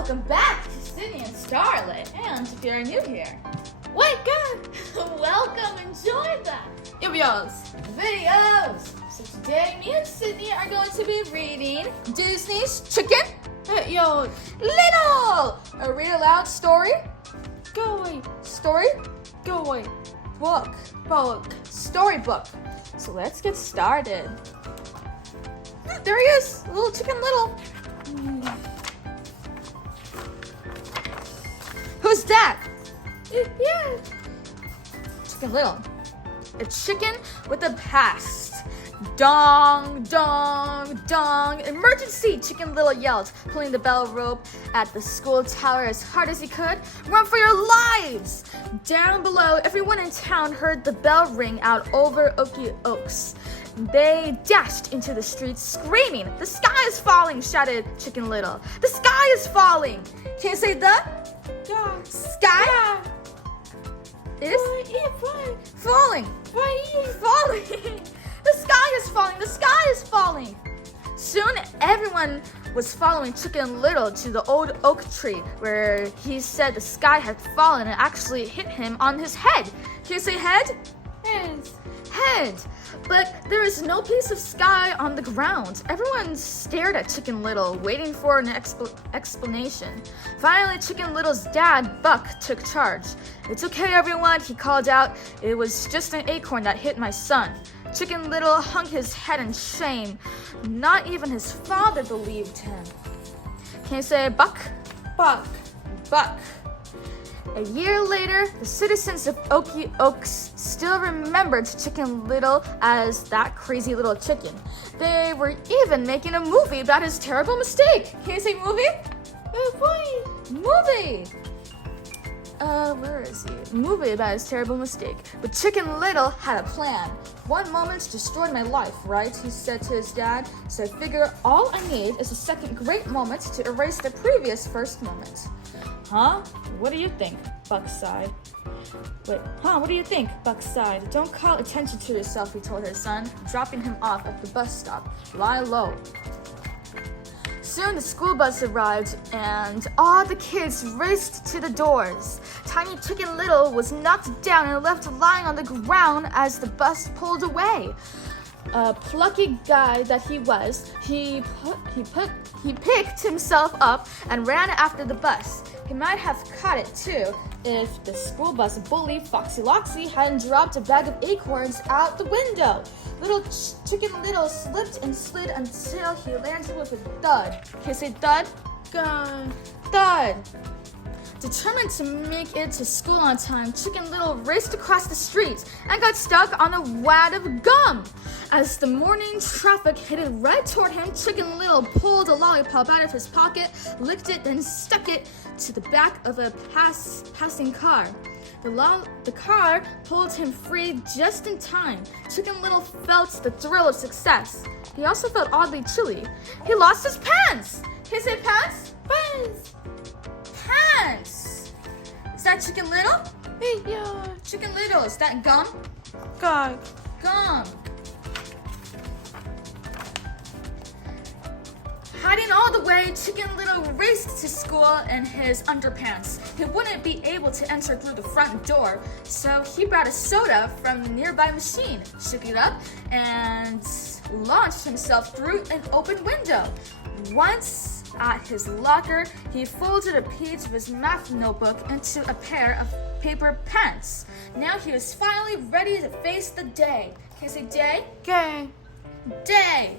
welcome back to Sydney and Starlet. And if you're new here, wake up! Welcome, enjoy that! Videos! So today, me and Sydney are going to be reading Disney's Chicken Little! A read-aloud story. Book. Storybook. So let's get started. There he is, little Chicken Little. Who's that? Yeah. Chicken Little. A chicken with a past. Dong, dong, dong. Emergency, Chicken Little yelled, pulling the bell rope at the school tower as hard as he could. Run for your lives! Down below, everyone in town heard the bell ring out over Oaky Oaks. They dashed into the streets screaming. The sky is falling, shouted Chicken Little. The sky is falling. Can you say the? Yeah. Sky? Yeah. Falling. The sky is falling. The sky is falling. Soon everyone was following Chicken Little to the old oak tree where he said the sky had fallen and actually hit him on his head. Can you say head? Head. But there is no piece of sky on the ground. Everyone stared at Chicken Little, waiting for an explanation. Finally, Chicken Little's dad, Buck, took charge. It's okay, everyone, he called out. It was just an acorn that hit my son. Chicken Little hung his head in shame. Not even his father believed him. Can you say Buck? Buck. A year later, the citizens of Oaky Oaks still remembered Chicken Little as that crazy little chicken. They were even making a movie about his terrible mistake. Can you say movie? Movie! Where is he? Movie about his terrible mistake. But Chicken Little had a plan. One moment destroyed my life, right? He said to his dad. So I figure all I need is a second great moment to erase the previous first moment. Huh? What do you think? Buck sighed. What do you think? Buck sighed. Don't call attention to yourself, he told his son, dropping him off at the bus stop. Lie low. Soon the school bus arrived and all the kids raced to the doors. Tiny Chicken Little was knocked down and left lying on the ground as the bus pulled away. A plucky guy that he was, he picked himself up and ran after the bus. He might have caught it too if the school bus bully Foxy Loxy hadn't dropped a bag of acorns out the window. Little Chicken Little slipped and slid until he landed with a thud. Can you say thud? Thud. Determined to make it to school on time, Chicken Little raced across the street and got stuck on a wad of gum. As the morning traffic headed right toward him, Chicken Little pulled a lollipop out of his pocket, licked it, then stuck it to the back of a passing car. The car pulled him free just in time. Chicken Little felt the thrill of success. He also felt oddly chilly. He lost his pants. Can you say pants? Pants. Is that Chicken Little? Yeah. Chicken Little, is that gum? Gum. Hiding all the way, Chicken Little raced to school in his underpants. He wouldn't be able to enter through the front door, so he brought a soda from the nearby machine, shook it up, and launched himself through an open window. Once at his locker, he folded a page of his math notebook into a pair of paper pants. Now he was finally ready to face the day. Can you say day? Day.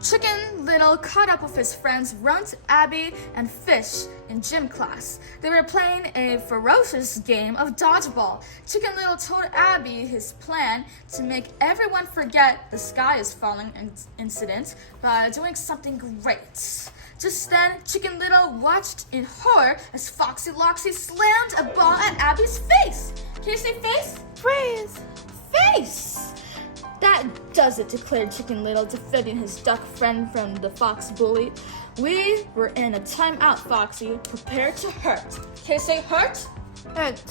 Chicken Little caught up with his friends Runt, Abby, and Fish in gym class. They were playing a ferocious game of dodgeball. Chicken Little told Abby his plan to make everyone forget the sky is falling incident by doing something great. Just then, Chicken Little watched in horror as Foxy Loxy slammed a ball at Abby's face. Can you say face? Face! That does it, declared Chicken Little, defending his duck friend from the fox bully. We were in a timeout, Foxy. Prepare to hurt. Can you say hurt? Hurt.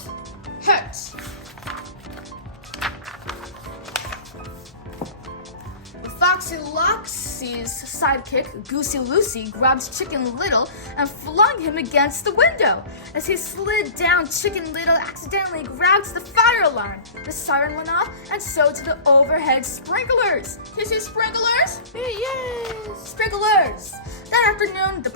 The Foxy Loxy's sidekick, Goosey Lucy, grabbed Chicken Little and flung him against the window. As he slid down, Chicken Little accidentally grabbed the fire alarm. The siren went off, and so did the overhead sprinklers. Can you see sprinklers? Yes. Sprinklers! That afternoon, the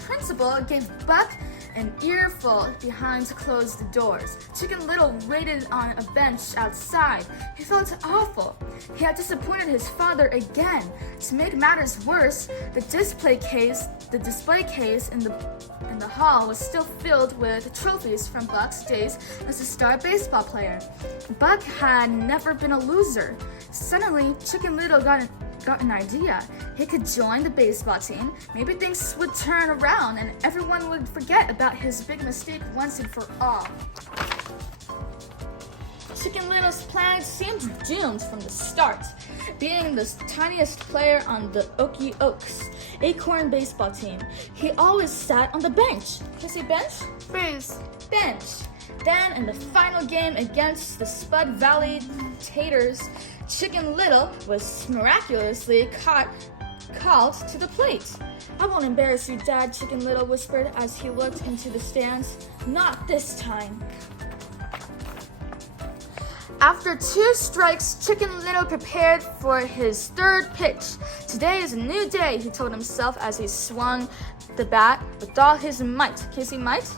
principal gave Buck an earful behind closed doors. Chicken Little waited on a bench outside. He felt awful. He had disappointed his father again. To make matters worse, the display case in the hall was still filled with trophies from Buck's days as a star baseball player. Buck had never been a loser. Suddenly, Chicken Little got an idea. He could join the baseball team. Maybe things would turn around and everyone would forget about his big mistake once and for all. Chicken Little's plan seemed doomed from the start. Being the tiniest player on the Okie Oaks Acorn baseball team, he always sat on the bench. Can you say bench? Bench. Then in the final game against the Spud Valley Taters, Chicken Little was miraculously called to the plate. "I won't embarrass you, Dad," Chicken Little whispered as he looked into the stands. "Not this time." After 2 strikes, Chicken Little prepared for his third pitch. "Today is a new day," he told himself as he swung the bat with all his might. Can you see might?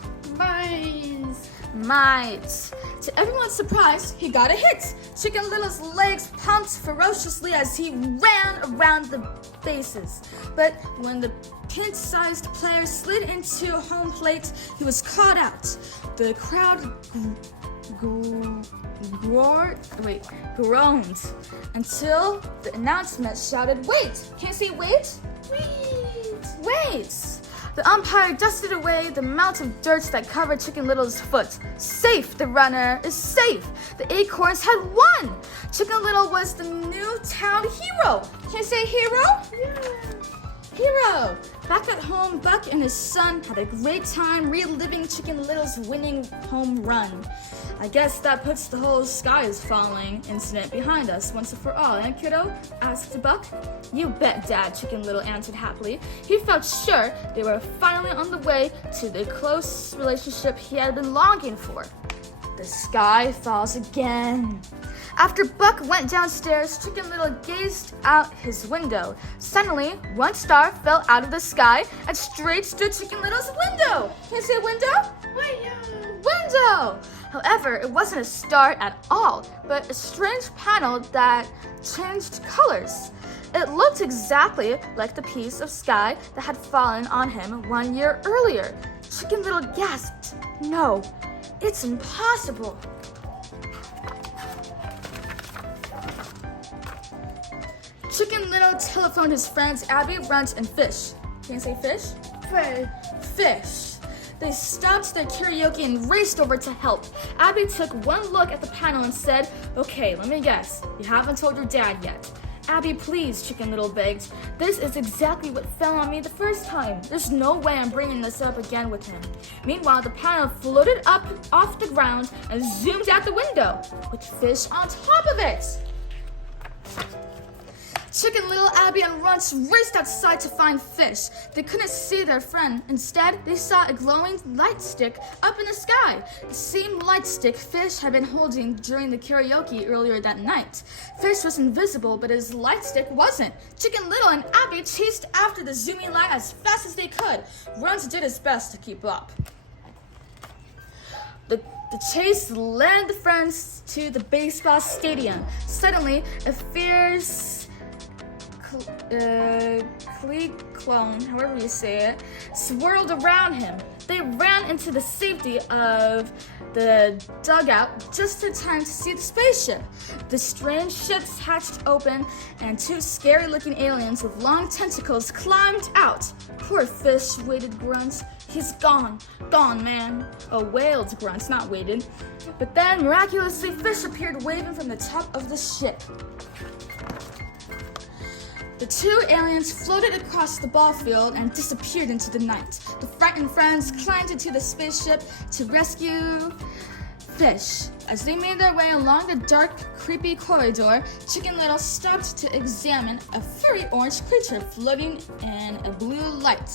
Might. To everyone's surprise, he got a hit. Chicken Little's legs pumped ferociously as he ran around the bases. But when the pint-sized player slid into home plate, he was caught out. The crowd groaned until the announcement shouted, "Wait!" Can you say wait? Wait! The umpire dusted away the amount of dirt that covered Chicken Little's foot. "Safe! The runner is safe! The Acorns had won! Chicken Little was the new town hero!" Can you say hero? Yeah. Hero! Back at home, Buck and his son had a great time reliving Chicken Little's winning home run. "I guess that puts the whole sky is falling incident behind us once and for all, eh, kiddo?" asked Buck. "You bet, Dad," Chicken Little answered happily. He felt sure they were finally on the way to the close relationship he had been longing for. The sky falls again. After Buck went downstairs, Chicken Little gazed out his window. Suddenly, one star fell out of the sky and straight to Chicken Little's window. Can you say window? Window! However, it wasn't a star at all, but a strange panel that changed colors. It looked exactly like the piece of sky that had fallen on him 1 year earlier. Chicken Little gasped. "No, it's impossible." Chicken Little telephoned his friends Abby, Runch, and Fish. Can you say fish? Fish. They stopped their karaoke and raced over to help. Abby took one look at the panel and said, "Okay, let me guess. You haven't told your dad yet." "Abby, please," Chicken Little begged. "This is exactly what fell on me the first time. There's no way I'm bringing this up again with him." Meanwhile, the panel floated up off the ground and zoomed out the window, with Fish on top of it. Chicken Little, Abby, and Runch raced outside to find Fish. They couldn't see their friend. Instead, they saw a glowing light stick up in the sky. The same light stick Fish had been holding during the karaoke earlier that night. Fish was invisible, but his light stick wasn't. Chicken Little and Abby chased after the zooming light as fast as they could. Runch did his best to keep up. The chase led the friends to the baseball stadium. Suddenly, a fierce clone, however you say it, swirled around him. They ran into the safety of the dugout just in time to see the spaceship. The strange ships hatched open, and 2 scary-looking aliens with long tentacles climbed out. "Poor Fish," waited Grunts. "He's gone. Gone, man." Oh, wailed Grunts, not waited. But then, miraculously, Fish appeared waving from the top of the ship. The 2 aliens floated across the ball field and disappeared into the night. The frightened friends climbed into the spaceship to rescue Fish. As they made their way along the dark, creepy corridor, Chicken Little stopped to examine a furry orange creature floating in a blue light.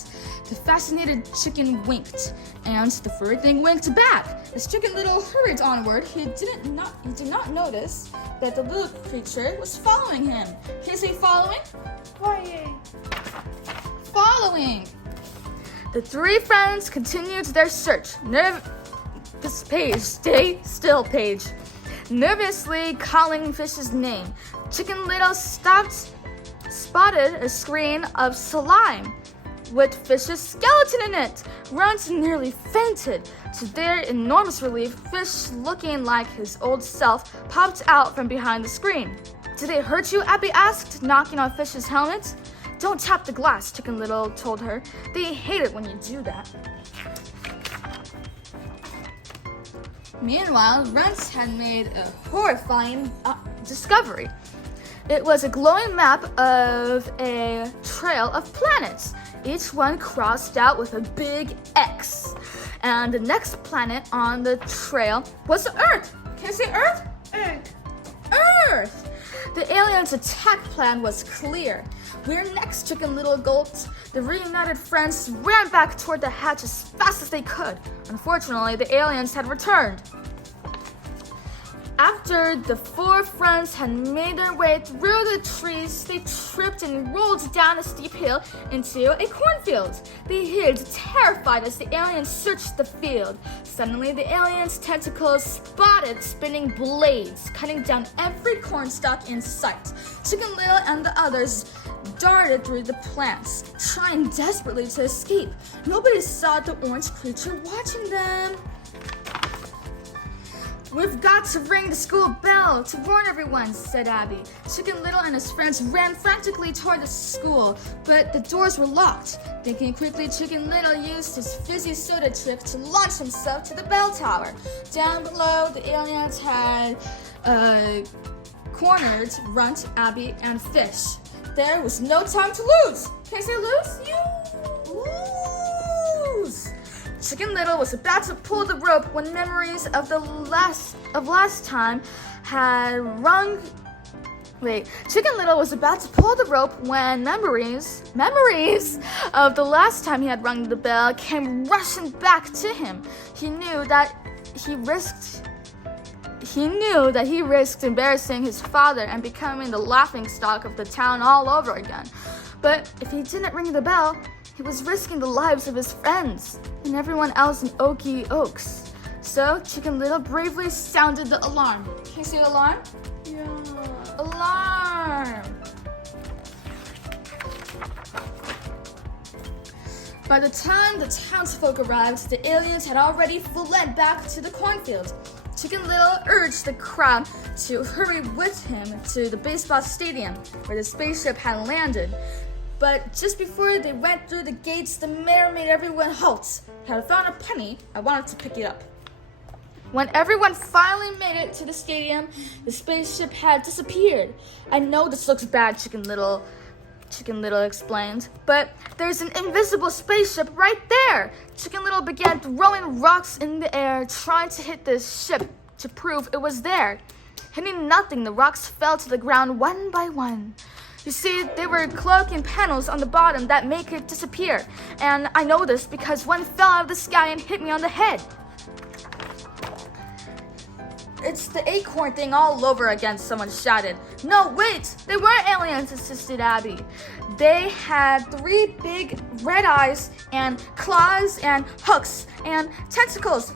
The fascinated chicken winked, and the furry thing winked back. As Chicken Little hurried onward, he did not notice that the little creature was following him. Can you say following? Following. The three friends continued their search. This page, stay still page. Nervously calling Fish's name, Chicken Little spotted a screen of slime with Fish's skeleton in it. Runt nearly fainted. To their enormous relief, Fish, looking like his old self, popped out from behind the screen. Did they hurt you? Abby asked, knocking on Fish's helmet. Don't tap the glass, Chicken Little told her. They hate it when you do that. Meanwhile, Runt had made a horrifying discovery. It was a glowing map of a trail of planets, each one crossed out with a big X. And the next planet on the trail was Earth. Can you say Earth? Earth! The aliens' attack plan was clear. We're next, Chicken Little gulped. The reunited friends ran back toward the hatch as fast as they could. Unfortunately, the aliens had returned. After the four friends had made their way through the trees, they tripped and rolled down a steep hill into a cornfield. They hid, terrified, as the aliens searched the field. Suddenly, the aliens' tentacles spotted spinning blades, cutting down every cornstalk in sight. Chicken Little and the others darted through the plants, trying desperately to escape. Nobody saw the orange creature watching them. We've got to ring the school bell to warn everyone, said Abby. Chicken Little and his friends ran frantically toward the school, but the doors were locked. Thinking quickly, Chicken Little used his fizzy soda trick to launch himself to the bell tower. Down below, the aliens had cornered Runt, Abby, and Fish. There was no time to lose. Can I say lose? Lose. Chicken Little was about to pull the rope when memories of last time had rung. Chicken Little was about to pull the rope when memories of the last time he had rung the bell came rushing back to him. He knew that he risked embarrassing his father and becoming the laughingstock of the town all over again. But if he didn't ring the bell, he was risking the lives of his friends and everyone else in Okie Oaks. So Chicken Little bravely sounded the alarm. Can you say alarm? Yeah. Alarm! By the time the townsfolk arrived, the aliens had already fled back to the cornfield. Chicken Little urged the crowd to hurry with him to the baseball stadium where the spaceship had landed. But just before they went through the gates, the mayor made everyone halt. Had I found a penny, I wanted to pick it up. When everyone finally made it to the stadium, the spaceship had disappeared. I know this looks bad, Chicken Little explained, but there's an invisible spaceship right there. Chicken Little began throwing rocks in the air, trying to hit the ship to prove it was there. Hitting nothing, the rocks fell to the ground one by one. You see, they were cloaking panels on the bottom that make it disappear. And I know this because one fell out of the sky and hit me on the head. It's the acorn thing all over again, someone shouted. No, wait, they weren't aliens, insisted Abby. They had 3 big red eyes and claws and hooks and tentacles,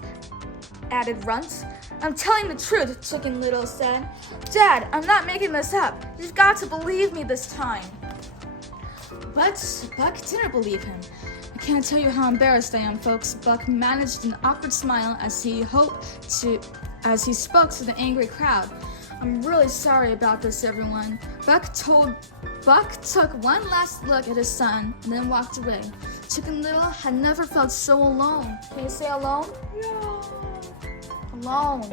added Runt. I'm telling the truth, Chicken Little said. Dad, I'm not making this up. You've got to believe me this time. But Buck didn't believe him. I can't tell you how embarrassed I am, folks. Buck managed an awkward smile as he spoke to the angry crowd. I'm really sorry about this, everyone. Buck took one last look at his son and then walked away. Chicken Little had never felt so alone. Can you say alone? Yeah. alone.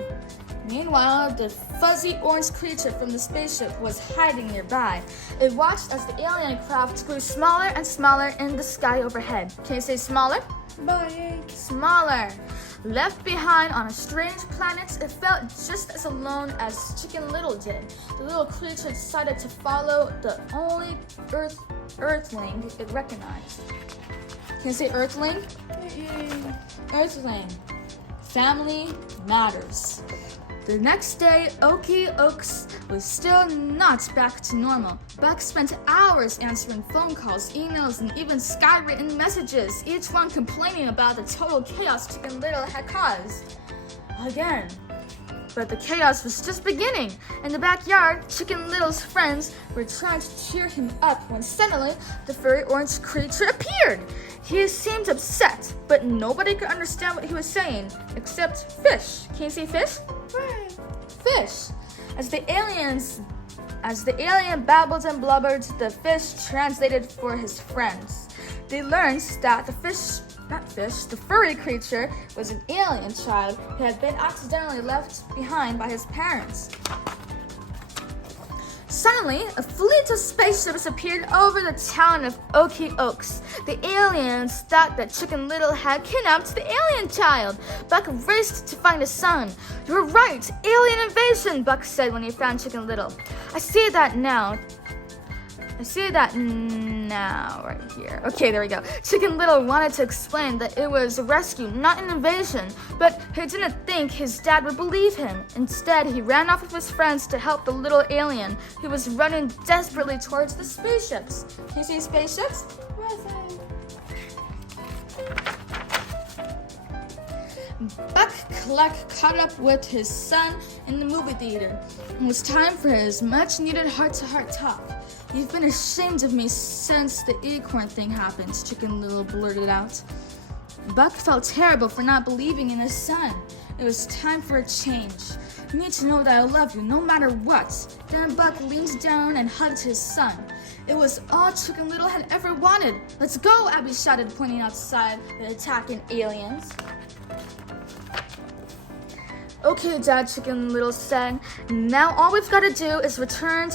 Meanwhile, the fuzzy orange creature from the spaceship was hiding nearby. It watched as the alien craft grew smaller and smaller in the sky overhead. Can you say smaller? Bye. Smaller. Left behind on a strange planet, it felt just as alone as Chicken Little did. The little creature decided to follow the only Earthling it recognized. Can you say Earthling? Earthling. Family matters. The next day, Okie Oaks was still not back to normal. Buck spent hours answering phone calls, emails, and even skywritten messages, each one complaining about the total chaos Chicken Little had caused. Again. But the chaos was just beginning. In the backyard, Chicken Little's friends were trying to cheer him up when suddenly the furry orange creature appeared. He seemed upset, but nobody could understand what he was saying, except Fish. Can you say Fish? Right. Fish. As the alien babbled and blubbered, the fish translated for his friends. They learned that the furry creature was an alien child who had been accidentally left behind by his parents. Suddenly, a fleet of spaceships appeared over the town of Okie Oaks. The aliens thought that Chicken Little had kidnapped the alien child. Buck raced to find his son. "You're right, alien invasion," Buck said when he found Chicken Little. I see that now, right here. Okay, there we go. Chicken Little wanted to explain that it was a rescue, not an invasion, but he didn't think his dad would believe him. Instead, he ran off with his friends to help the little alien, who was running desperately towards the spaceships. Can you see spaceships? Buck caught up with his son in the movie theater. It was time for his much-needed heart-to-heart talk. "You've been ashamed of me since the acorn thing happened," Chicken Little blurted out. Buck felt terrible for not believing in his son. It was time for a change. "You need to know that I love you no matter what." Then Buck leaned down and hugged his son. It was all Chicken Little had ever wanted. "Let's go," Abby shouted, pointing outside the attacking aliens. "Okay, Dad," Chicken Little said. "Now all we've got to do is return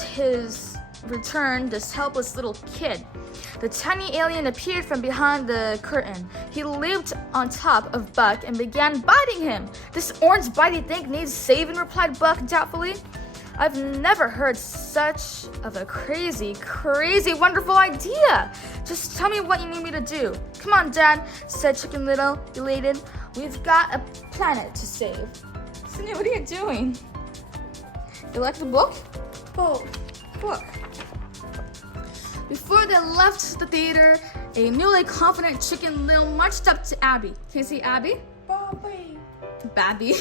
this helpless little kid." The tiny alien appeared from behind the curtain. He leaped on top of Buck and began biting him. "This orange bitey thing needs saving," replied Buck doubtfully. "I've never heard such of a crazy, wonderful idea. Just tell me what you need me to do." "Come on, Dad," said Chicken Little, elated. "We've got a planet to save." Sydney, what are you doing? You like the book? Book. Before they left the theater, a newly confident Chicken Little marched up to Abby. Can you see Abby? Babby.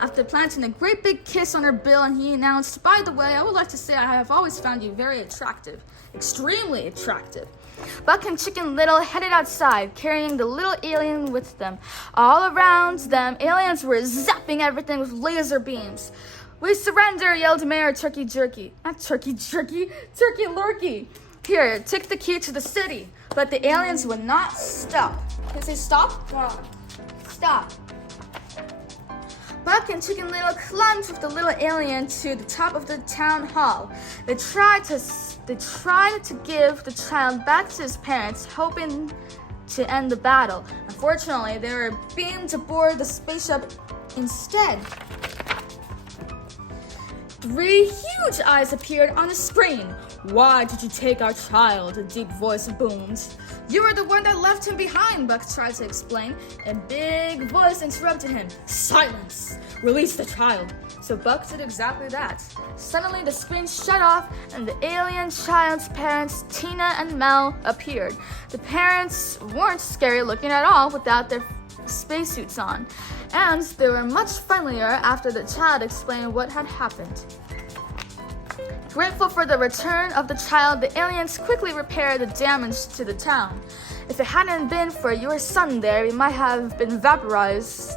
After planting a great big kiss on her bill, and he announced, "By the way, I would like to say I have always found you very attractive. Extremely attractive." Buck and Chicken Little headed outside, carrying the little alien with them. All around them, aliens were zapping everything with laser beams. "We surrender," yelled Mayor Turkey Jerky. Not Turkey Jerky, Turkey Lurkey. "Here, take the key to the city." But the aliens would not stop. Can you say stop? Stop. Buck and Chicken Little climbed with the little alien to the top of the town hall. They tried to give the child back to his parents, hoping to end the battle. Unfortunately, they were beamed aboard the spaceship instead. 3 huge eyes appeared on the screen. "Why did you take our child?" a deep voice boomed. "You were the one that left him behind," Buck tried to explain. A big voice interrupted him. "Silence! Release the child." So Buck did exactly that. Suddenly the screen shut off and the alien child's parents, Tina and Mel, appeared. The parents weren't scary looking at all without their spacesuits on, and they were much friendlier after the child explained what had happened. Grateful for the return of the child, the aliens quickly repaired the damage to the town. "If it hadn't been for your son there, we might have vaporized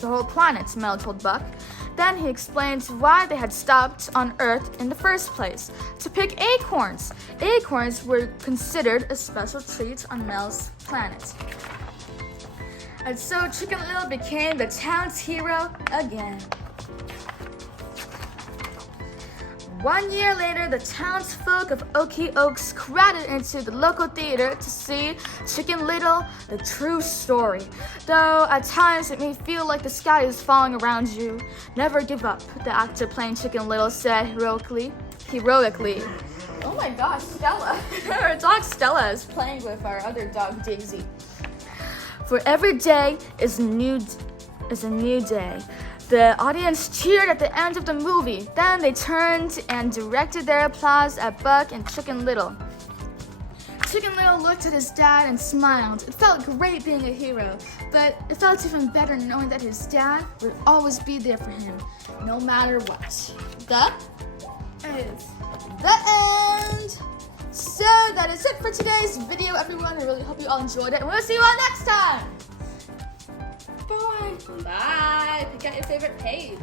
the whole planet," Mel told Buck. Then he explained why they had stopped on Earth in the first place, to pick acorns. Acorns were considered a special treat on Mel's planet. And so Chicken Little became the town's hero again. 1 year later, the townsfolk of Okie Oaks crowded into the local theater to see Chicken Little, the true story. Though at times it may feel like the sky is falling around you, never give up, the actor playing Chicken Little said heroically. Oh my gosh, Stella. Our dog Stella is playing with our other dog Daisy. For every day is a new day. The audience cheered at the end of the movie. Then they turned and directed their applause at Buck and Chicken Little. Chicken Little looked at his dad and smiled. It felt great being a hero, but it felt even better knowing that his dad would always be there for him, no matter what. That is the end. So that is it for today's video, everyone. I really hope you all enjoyed it, and we'll see you all next time. Bye. Bye. Pick out your favorite page.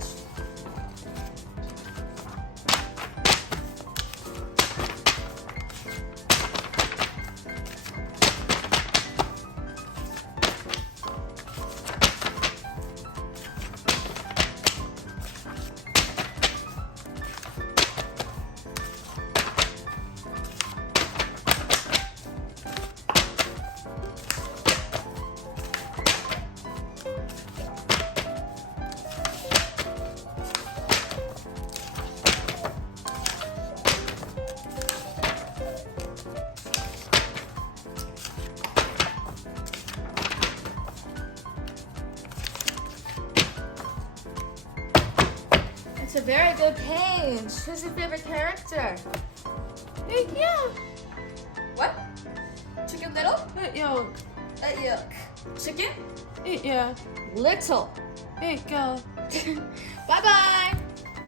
It's a very good page. Who's your favorite character? Yeah. What? Chicken Little? Yolk. Yuck. Chicken? Yeah. Little. Go. Bye-bye.